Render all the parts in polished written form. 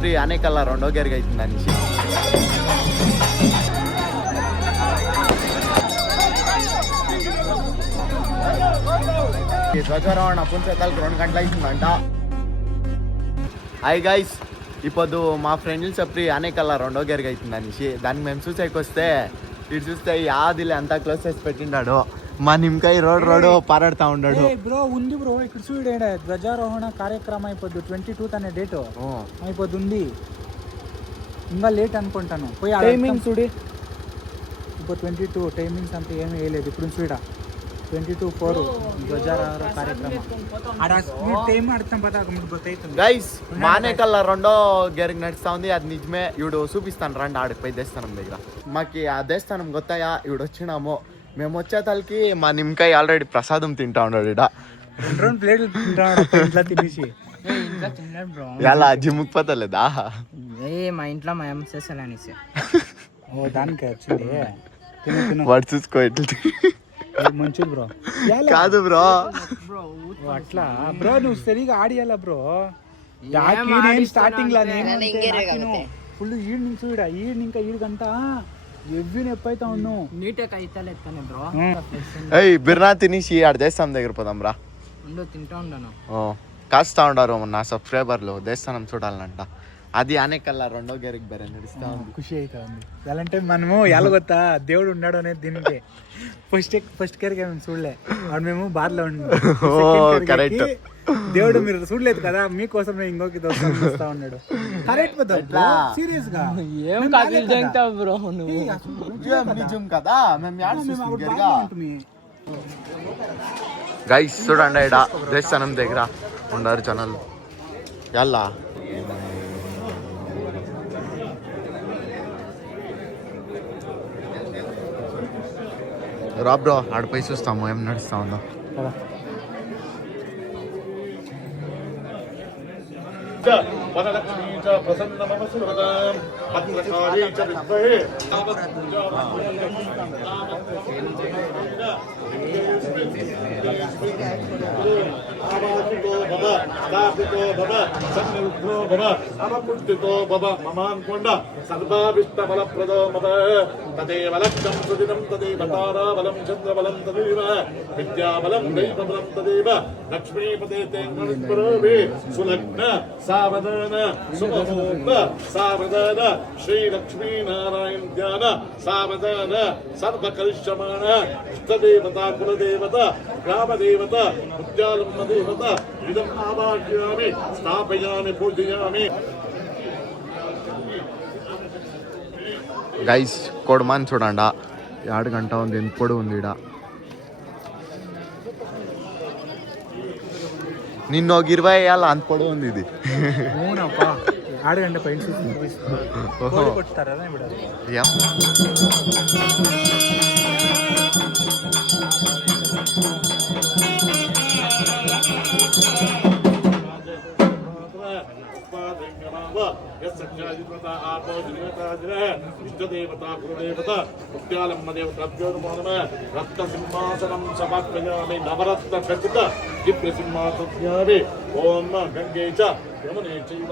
Free ಆನೆಕಲ್ಲ ರೌಂಡೋಗ್ಯಾರಿಗೆ ಐತಿ ಅನಿಸಿ ధ్వజారోహణ పుంచతల్ 2 గంటలు అవుతుందంట. హాయ్ గైస్, ఇప్పుడు మా ఫ్రెండ్లు చెప్పి ఆనేకల్లా రెండో గేర్కి అవుతుంది అనేసి దాన్ని మేము చూసేకి వస్తే ఇటు చూస్తే యాదిలే అంతా క్లోజ్ చేసి పెట్టిండాడు. మా నిమ్కాయ రోడ్ పారాడుతూ ఉన్నాడు. బ్రో ఉంది బ్రో, ఇక్కడ చూడ ధ్వజారోహణ కార్యక్రమం అయిపోద్దు 22 అనే డేట్ అయిపోద్ది ఉంది. ఇంకా లేట్ అనుకుంటాను. పోయి టైమింగ్ చూడి. ఇప్పుడు 22 టైమింగ్స్ అంతా ఏమీ వేయలేదు. ఇప్పుడు చూడ 22:04 ధ్వజారోహణ కార్యక్రమం. గైస్ మానేకల్లా రెండో గేర్కి నడుస్తా ఉంది. అది నిజమే. ఇవిడు చూపిస్తాను రండి ఆడికి పోయి దేవస్థానం దగ్గర. మాకు ఆ దేవస్థానం గొత్తయా ఇవిడు వచ్చినాము. మేము వచ్చే తలకి మా నిమ్మకాయ ఆల్రెడీ ప్రసాదం తింటా ఉన్నాడు. ఇడ 2 ప్లేట్లు తింటా తినేసి ఎలా జిమ్కి పోతలేదా? మా ఇంట్లో మా అమ్మ చేసాను అనేసి దానికి వచ్చింది. వాడు చూసుకో ఎట్లా మంచిది బ్రో. కాదు బ్రో, అట్లా బ్రో నువ్వు సరిగా ఆడియాలా బ్రో. స్టార్టింగ్ లా ఫుల్ ఈడ్ నుంచి ఈడ్ ఇంకా ఈడుకంతా ఎవ్వి నొప్పైతా ఉన్నావు. నీటెక్ అయితలేస్తానే బ్రో. బిర్నా తినేసి ఆడ దేవస్థానం దగ్గర పోదాం రా. తింటా ఉన్నాను. కాస్తా ఉండారు నా సబ్స్క్రైబర్లు దేవస్థానం చూడాలంట. అది ఆనేకల్లా రెండో గేరికి బరే నడుస్తా ఉంది. ఖుషి అవుతా ఉంది. ఎలాంటే మనము ఎలాగొత్తా దేవుడు ఉన్నాడు అనేది దీనికి ఫస్ట్ గేర్కి మేము చూడలే. అప్పుడు మేము బార్లో కరెక్ట్. దేవుడు మీరు చూడలేదు కదా, మీకోసం ఇంకొక దోస్తా ఉన్నాడు. కరెక్ట్ సీరియస్ గా బ్రో. నిజం కదా. గైస్ చూడండి ఇడ దేవస్థానం దగ్గర ఉండారు జనాలు. ఎలా రా బ్రో, ఆడిపోయి చూస్తాము ఏం నడుస్తా ఉందో. తదేవలక్షం సుదినం తదేవ తారాబలం చంద్రబలం తదేవ విద్యాబలం దైవబలం తదేవ లక్ష్మీపతే తేంగణస్వరూపే సులగ్న సావధాన సుమహూర్త సావధాన శ్రీలక్ష్మీనారాయణ ధ్యాన సావధాన సర్వకరిష్యమాణ ఇష్టదేవత కులదేవత గ్రామదేవత ఉద్యాలమ్మ దేవత ఇదం ఆవాహయామి స్థాపయామి పూజయామి. గైస్ కొడమాన్ చూడండి 2 గంట ఉంది. ఎంత పొడి ఉంది ఇడ. నిన్న 20 వేయాల అంత పొడి ఉంది ఇది. ఆడగంట పైన ఇష్టదేవత గురుదేవత ముత్యాలమ్మ దేవతాభ్యో నమో నమః. రక్త సింహాసనం సమర్పయామి నవరత్న ఖచ్చిత దివ్య సింహాసనామి. ఓం గంగే చ యమునే చైవ.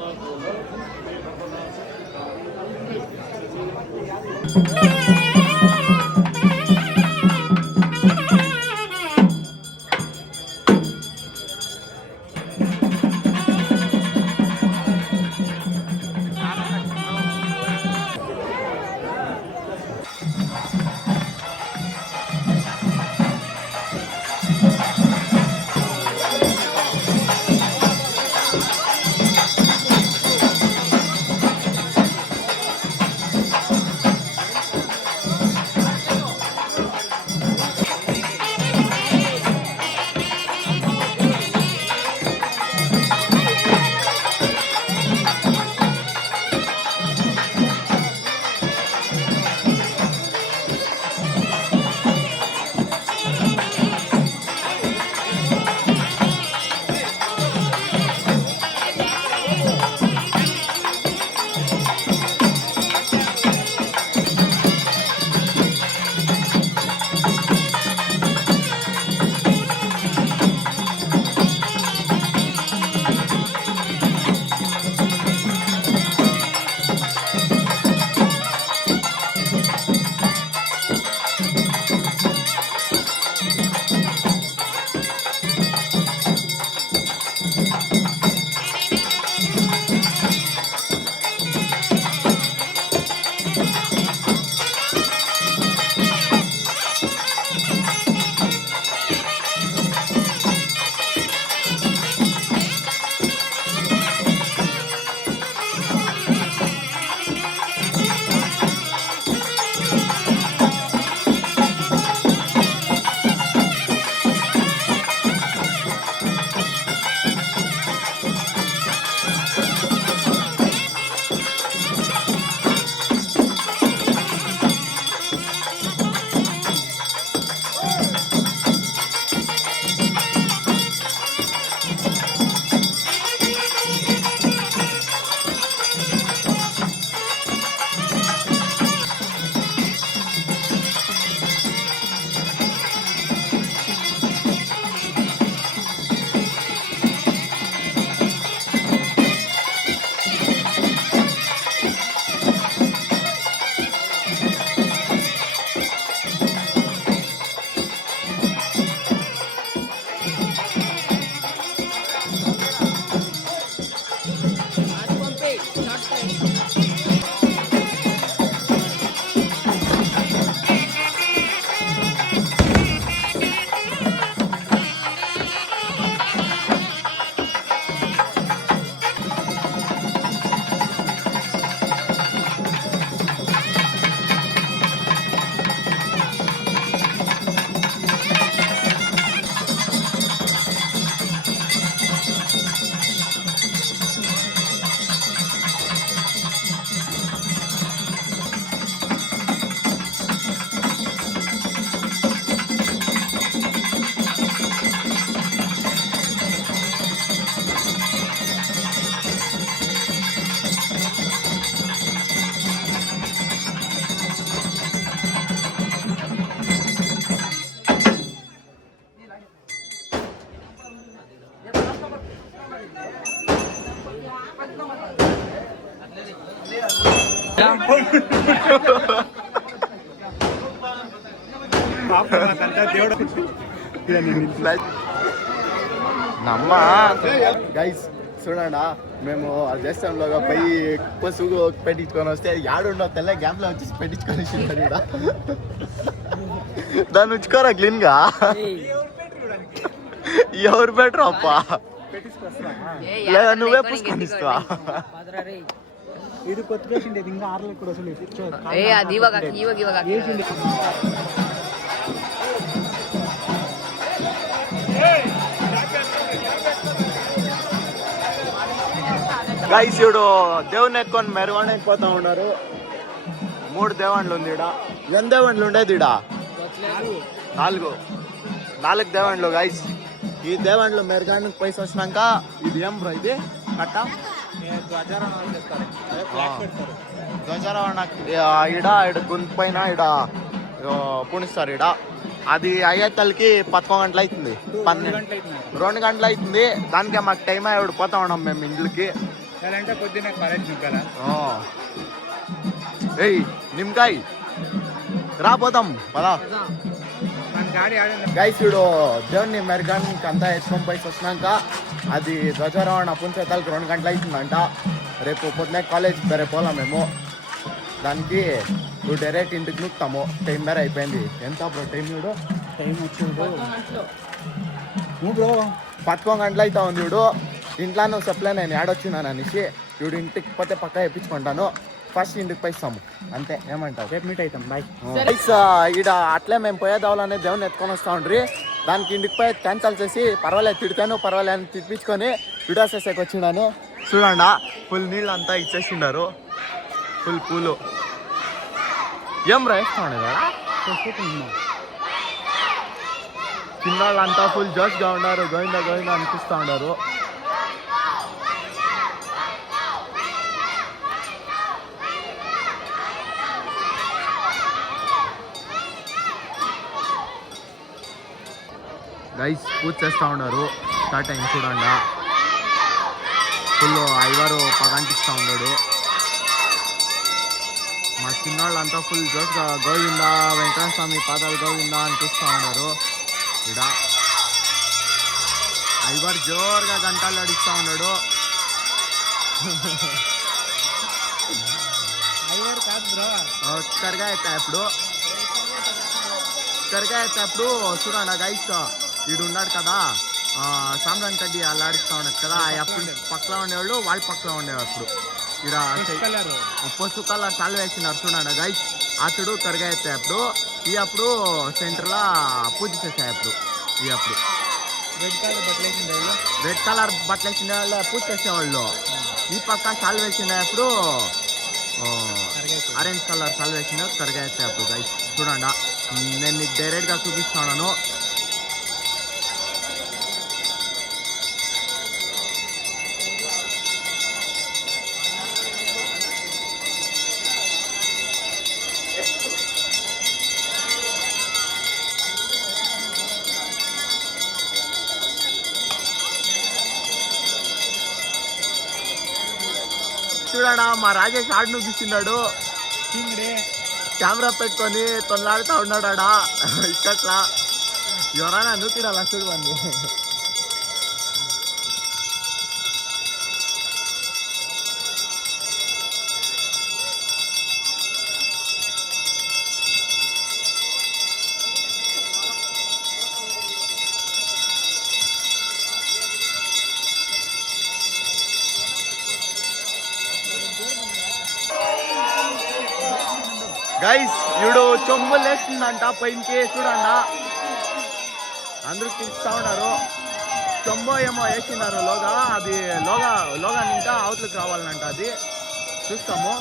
నమ్మ గైస్ చూడండా మేము అదేశంలో పోయి పసుగు పెట్టించుకొని వస్తే యాడుండో తెల్ల గ్యాప్ లో వచ్చేసి పెట్టించుకొని ఈడ దాన్ని ఉంచుకోరా క్లీన్ గా ఎవరు బెటర్ అప్ప లేదా నువ్వే పుసుకొని ఇస్తావా ಇದು ಕೊತ್ತಬೇಕಿಂದ ಹಿಂಗ ಆರ್ಲಿ ಕೂಡ ಸಲ ಅದು ಇವಾಗ గైస్ ఇప్పుడు దేవుని ఎత్తుకొని మెరవణ పోతా ఉన్నారు 3 దేవాండ్లు ఉంది ఇడ ఎంత దేవాండ్లు ఉండేది ఇడ 4 దేవాండ్లు గైస్ ఈ దేవాండ్లు మెరగానికి పైస వచ్చినాక ఇది ఏం బ్రో ఇది కట్ట ధ్వజారోహణ ఇడ గుంత పైన ఇడ పుణిస్తారు ఇడ అది అయ్యేతలకి 11 గంటలు అవుతుంది 2 గంటలు అవుతుంది దానికే మాకు టైం అయ్యాడు పోతా ఉన్నాం మేము ఇంట్లోకి పొద్దున్న కాలేజ్ ఏయ్ నిమ్కాయ్ రాపోతాం పదా గైస్ ఇప్పుడు దేవుని మెరగానికి అంతా ఎత్తుకొని పైకి వచ్చినాక అది ధ్వజారోహణ పుంచేతాలకి 2 గంటలు అవుతుందంట రేపు పొద్దున్న కాలేజ్ బరే పోలాం మేము దానికి ఇప్పుడు డైరెక్ట్ ఇంటికి నూకుతాము టైం మేర అయిపోయింది ఎంత బ్రో టైం చూడు టైం వచ్చి బ్రో 11 గంటలు అవుతా ఉంది ఇప్పుడు ఇంట్లో నువ్వు చెప్పలే నేను ఏడొచ్చినాను అనేసి ఇప్పుడు ఇంటికి పోతే పక్క వేయించుకుంటాను ఫస్ట్ ఇంటికి పోయిస్తాము అంతే ఏమంటావు రేపు మీట్ అవుతాం బాయ్ ఈడ అట్లే మేము పోయేదావాలనే దేవుని ఎత్తుకొని వస్తా ఉండ్రి దానికి ఇంటికి పోయి క్యాన్సల్ చేసి పర్వాలేదు తిడతాను పర్వాలేదు అని తిప్పించుకొని వీడియోస్ వేసేకి వచ్చినాను చూడండి ఫుల్ నీళ్ళు అంతా ఇచ్చేసిండారు ఫుల్ పూలు ఏం రాయిస్తా ఉండేదా చిన్నవాళ్ళంతా ఫుల్ జోష్గా ఉన్నారు గోవింద అనిపిస్తూ ఉన్నారు గైస్ పూజ చేస్తూ ఉన్నారు స్టార్ట్ అయింది చూడండి ఫుల్ ఐవారు పగంటిస్తూ ఉన్నాడు మా చిన్నవాళ్ళంతా ఫుల్ జోష్గా గోవింద వెంకటేశ్వర స్వామి పాదాలు గోవింద అనిపిస్తూ ఉన్నారు ఇక్కడ ఐవారు జోరుగా గంటలు అడిస్తూ ఉన్నాడు కరగా ఎత్తేప్పుడు చూడండి గైస్ వీడు ఉన్నాడు కదా సాంబ్రాన్ కడ్డి అల్లాడిస్తూ ఉండదు కదా అప్పుడు పక్కలో ఉండేవాళ్ళు వాళ్ళ పక్కలో ఉండేవాళ్ళు అప్పుడు ఇక్కడ పసుపు కలర్ చాలు వేసినారు చూడండి గైస్ అతడు కరగా ఎత్తేప్పుడు అప్పుడు సెంటర్లో పూజ చేసేటప్పుడు అప్పుడు రెడ్ కలర్ బట్టలు వేసిన వాళ్ళు పూజ చేసేవాళ్ళు ఈ పక్క చాలు వేసినప్పుడు ఆరెంజ్ కలర్ చాలు వేసిన కరగా ఎత్తేప్పుడు గైస్ చూడండి నేను నీకు డైరెక్ట్గా చూపిస్తున్నాను చూడడా మా రాజేష్ ఆడు నువ్వుస్తున్నాడు కెమెరా పెట్టుకొని తొందలాడుతూ ఉన్నాడా ఇక్కట్లా ఎవరైనా నూకిడాలా చూడండి గైస్ ఇప్పుడు చొంబులు వేస్తుందంట పైనకి చూడండి అందరూ పిలుస్తూ ఉన్నారు చొంబో ఏమో వేసినారు లోగా అది లోగా నింటా అవతలకు రావాలంట అది చూస్తాము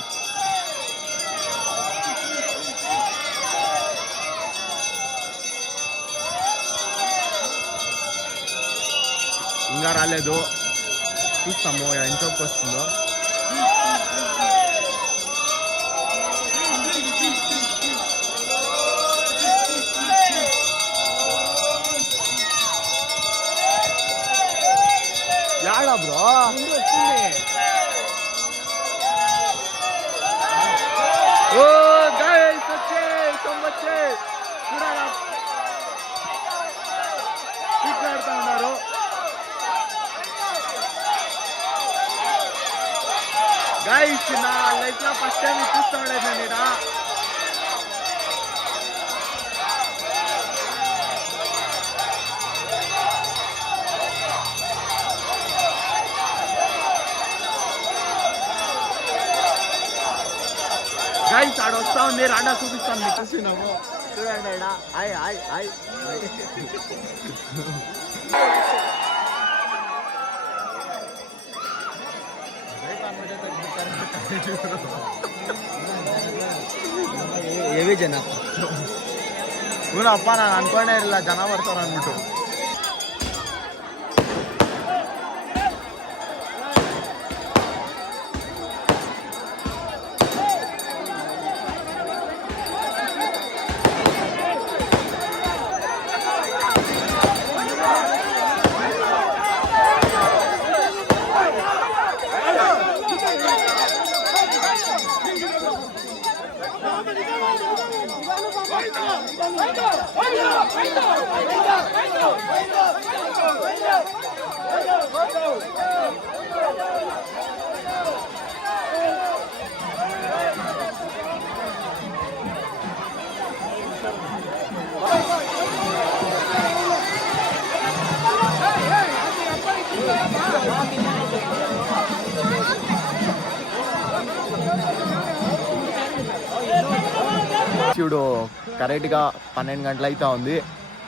ఇంకా రాలేదు చూస్తాము ఎంతకు వస్తుందో యాడా బ్రో ఆడుతూ ఉన్నారు. గైస్ నా లైఫ్ లో ఫస్ట్ టైం చూస్తూ ఉండలేదు నేను ఈడ. గైస్ ఆడ వస్తా ఉంది, రాడా చూపిస్తాను మీకు. చూసినాము చూడండి ఈడ. Hi hi hi. ఏవೇ ಜನ ಇವನಪ್ಪ ನಾನು ಅನ್ಕೊಂಡೇ ಇರಲಿಲ್ಲ ಜನ ಬರ್ತಾರೆ ಅಂದ್ಬಿಟ್ಟು. చూడు కరెక్ట్గా 12 గంటలు అవుతా ఉంది.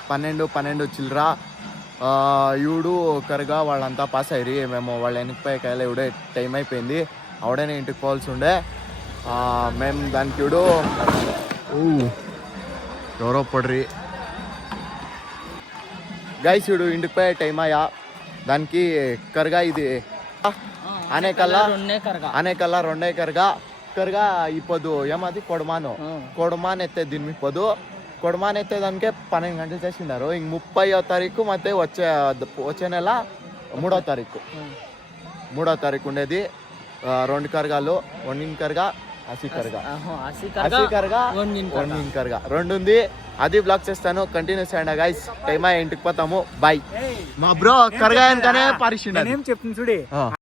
12 చిల్లరా. ఇవుడు కరగా వాళ్ళంతా పాస్ అయ్యి మేము వాళ్ళ వెనక్కిపోయాకాయలు ఇవిడే టైం అయిపోయింది. ఆవిడనే ఇంటికి పోవాల్సి ఉండే. మేము దానికి ఇవిడు ఎవరో పడ్రి గైస్ ఇవిడు ఇంటికి పోయే టైం అయ్యా. దానికి కరగా ఇది ఆనేకల్లా రెండే ಕರ್ಗಾ ಇಪ್ಪದು ಏಮದಿ ಕೊಡಮಾನ್ ಎತ್ತೆ ದಿನ ಇಪ್ಪದು ಕೊಡಮಾನ್ ಎತ್ತೆ దానికే 12 గంటలు చేసినారు. ఇంక 30వ తారీఖు ಮತ್ತೆ వచ్చే నెల 3వ తారీఖు ఉండేది. 2 కర్గాలు, వండిన కర్గా, హసి కర్గా, వండిన కర్గా 2 ఉంది. అది బ్లాక్ చేస్తాను. కంటిన్యూస్ అయ్యండి గైస్. టైం అయ్యి ఇంటికి పోతాము. బాయ్. మా బ్రో కర్గా వెనకనే పారిసిండు. చెప్తుంది చూడే